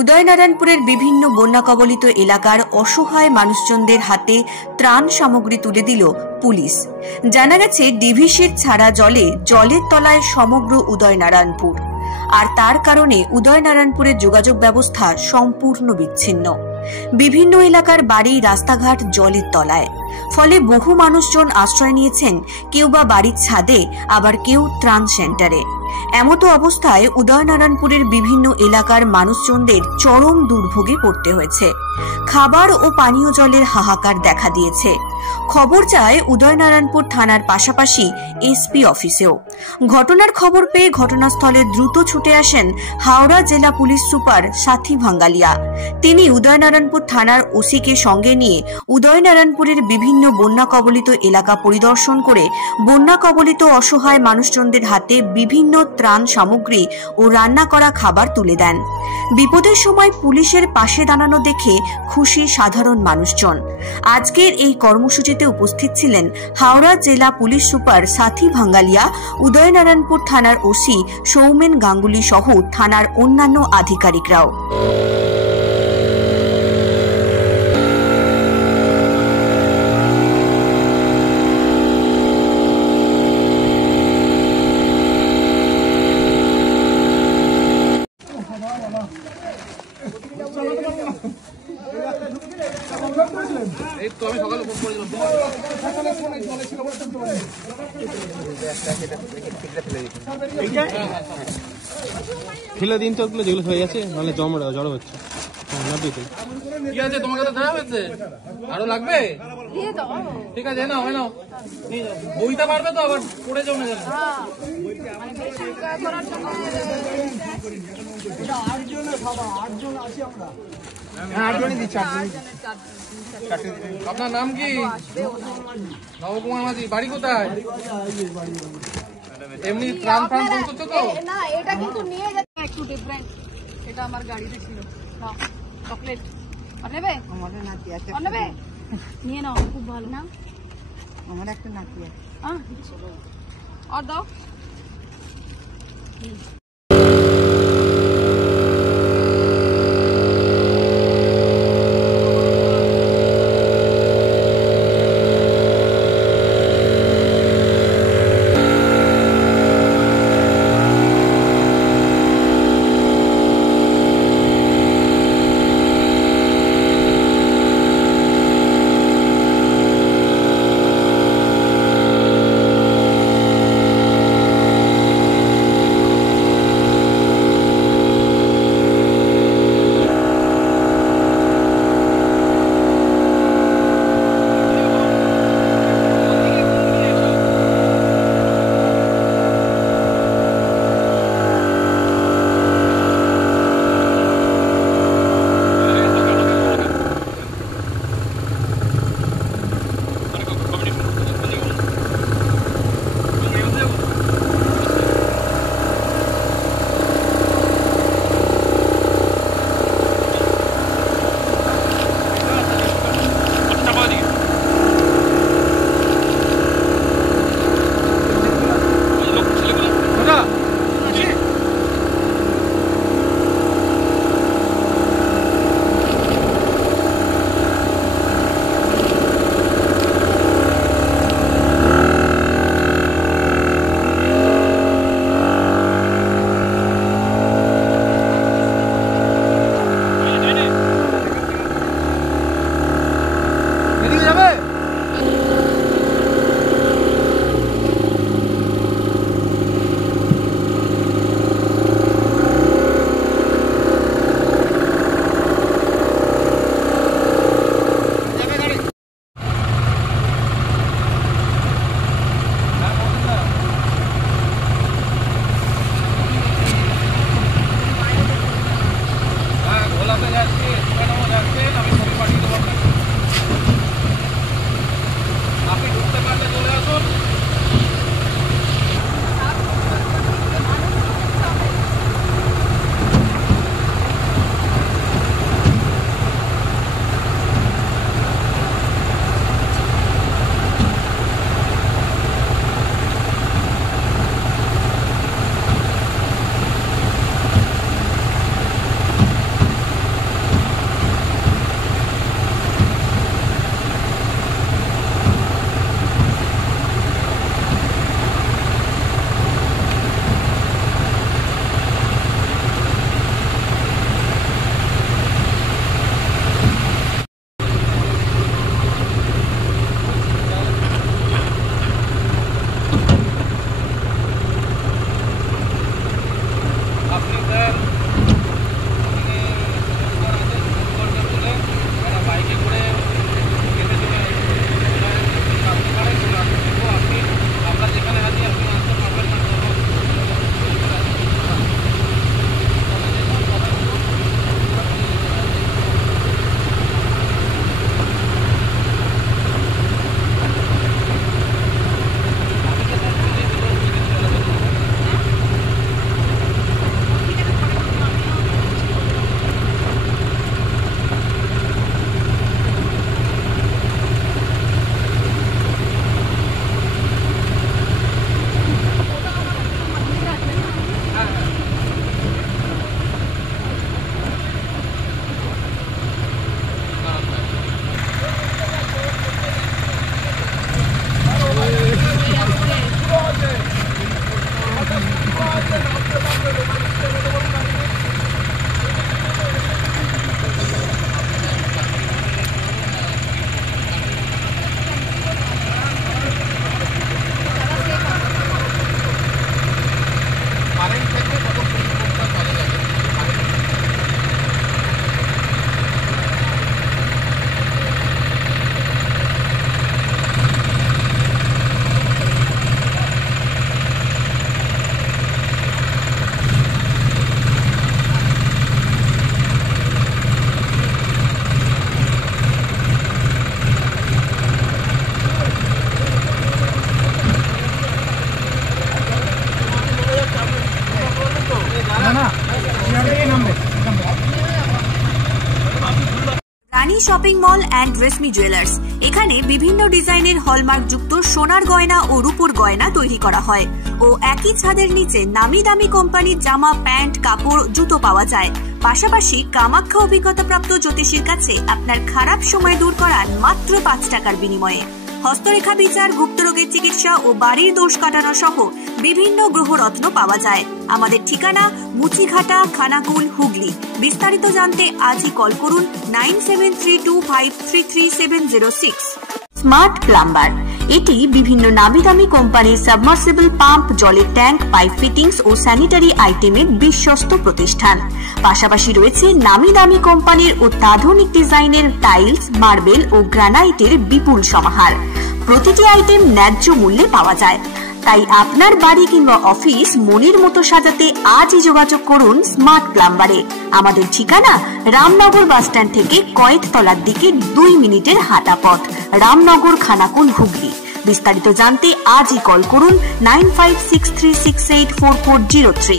উদয়নারায়ণপুরের বিভিন্ন বন্যা কবলিত এলাকার অসহায় মানুষজনদের হাতে ত্রাণ সামগ্রী তুলে দিল পুলিশ। জানা গেছে, ডিভিসির ছাড়া জলের তলায় সমগ্র উদয়নারায়ণপুর, আর তার কারণে উদয়নারায়ণপুরের যোগাযোগ ব্যবস্থা সম্পূর্ণ বিচ্ছিন্ন। বিভিন্ন এলাকার বাড়ি, রাস্তাঘাট জলের তলায়। ফলে বহু মানুষজন আশ্রয় নিয়েছেন, কেউ বা বাড়ির ছাদে, আবার কেউ ত্রাণ সেন্টারে। এমতো অবস্থায় উদয়নারায়ণপুরের বিভিন্ন এলাকার মানুষজনদের চরম দুর্ভোগে পড়তে হয়েছে। খাবার ও পানীয় জলের হাহাকার দেখা দিয়েছে। খবর যায় উদয়নারায়ণপুর থানার পাশাপাশি এসপি অফিসেও। ঘটনার খবর পেয়ে ঘটনাস্থলে দ্রুত ছুটে আসেন হাওড়া জেলা পুলিশ সুপার সাথী ভাঙ্গালিয়া। তিনি উদয়নারায়ণপুর থানার ওসিকে সঙ্গে নিয়ে উদয়নারায়ণপুরের বিভিন্ন বন্যা কবলিত এলাকা পরিদর্শন করে বন্যা কবলিত অসহায় মানুষজনদের হাতে বিভিন্ন ত্রাণ সামগ্রী ও রান্না করা খাবার তুলে দেন। বিপদের সময় পুলিশের পাশে দাঁড়ানো দেখে খুশি সাধারণ মানুষজন। আজকের এই কর্মসূচিতে উপস্থিত ছিলেন হাওড়া জেলা পুলিশ সুপার সাথী ভাঙ্গালিয়া, উদয়নারায়ণপুর থানার ওসি সৌমেন গাঙ্গুলি সহ থানার অন্যান্য আধিকারিকরাও। ফেলে দিন তো ওগুলো যেগুলো হয়ে গেছে, নাহলে জড়ো হচ্ছে। ঠিক আছে, তোমাকে তো দেওয়া হয়েছে, আরো লাগবে? ঠিক আছে, নাও নাও, বইটা পারবে তো, আবার পড়ে যাও না যেন। আপনার নাম কি? নবকুমার মাঝি। বাড়ি কোথায়? এমনি ত্রাণ প্রাণ পৌঁছচ্ছে তো? না, এটা কিন্তু নিয়ে যেতে একটু ডিফারেন্ট। এটা আমার গাড়িতে ছিল। নাও চকলেট। আর নেবে? আমাদের নাতি আছে। আর নেবে? নিয়ে নাও, খুব ভালো না? আমার একটা নাতি আছে। আর দাও। Rani shopping mall and Reshmi jewellers. এখানে বিভিন্ন ডিজাইনের হলমার্ক যুক্ত সোনার গয়না ও রূপোর গয়না তৈরি করা হয় ও একই ছাদের নিচে নামি দামি কোম্পানির জামা, প্যান্ট, কাপড়, জুতো পাওয়া যায়। পাশাপাশি কামাখ্যা অভিজ্ঞতাপ্রাপ্ত জ্যোতিষীর কাছে আপনার খারাপ সময় দূর করান মাত্র 5 টাকার বিনিময়ে। হস্তরেখা বিচার, গুপ্তরোগের চিকিৎসা ও বাড়ির দোষ কাটানো সহ বিভিন্ন গ্রহরত্ন পাওয়া যায়। আমাদের ঠিকানা মুচিঘাটা, খানাকুল, হুগলি। বিস্তারিত জানতে আজই কল করুন 9732533706। স্মার্ট প্লাম্বার, এটি বিভিন্ন নামি দামি কোম্পানির সাবমার্সিবল পাম্প, জলের ট্যাঙ্ক, পাইপ ফিটিংস ও স্যানিটারি আইটেমের বিশ্বস্ত প্রতিষ্ঠান। পাশাপাশি রয়েছে নামি দামি কোম্পানির অত্যাধুনিক ডিজাইনের টাইলস, মার্বেল ও গ্রানাইটের বিপুল সমাহার। প্রতিটি আইটেম ন্যায্য মূল্যে পাওয়া যায়। তাই আপনার বাড়ি কিংবা অফিস মনের মতো সাজাতে আজই যোগাযোগ করুন স্মার্ট প্লাম্বারে। আমাদের ঠিকানা রামনগর বাসস্ট্যান্ড থেকে কয়েকতলার দিকে 2 মিনিটের হাঁটা পথ, রামনগর, খানাকুল, হুগলি। বিস্তারিত জানতে আজই কল করুন 9563684403।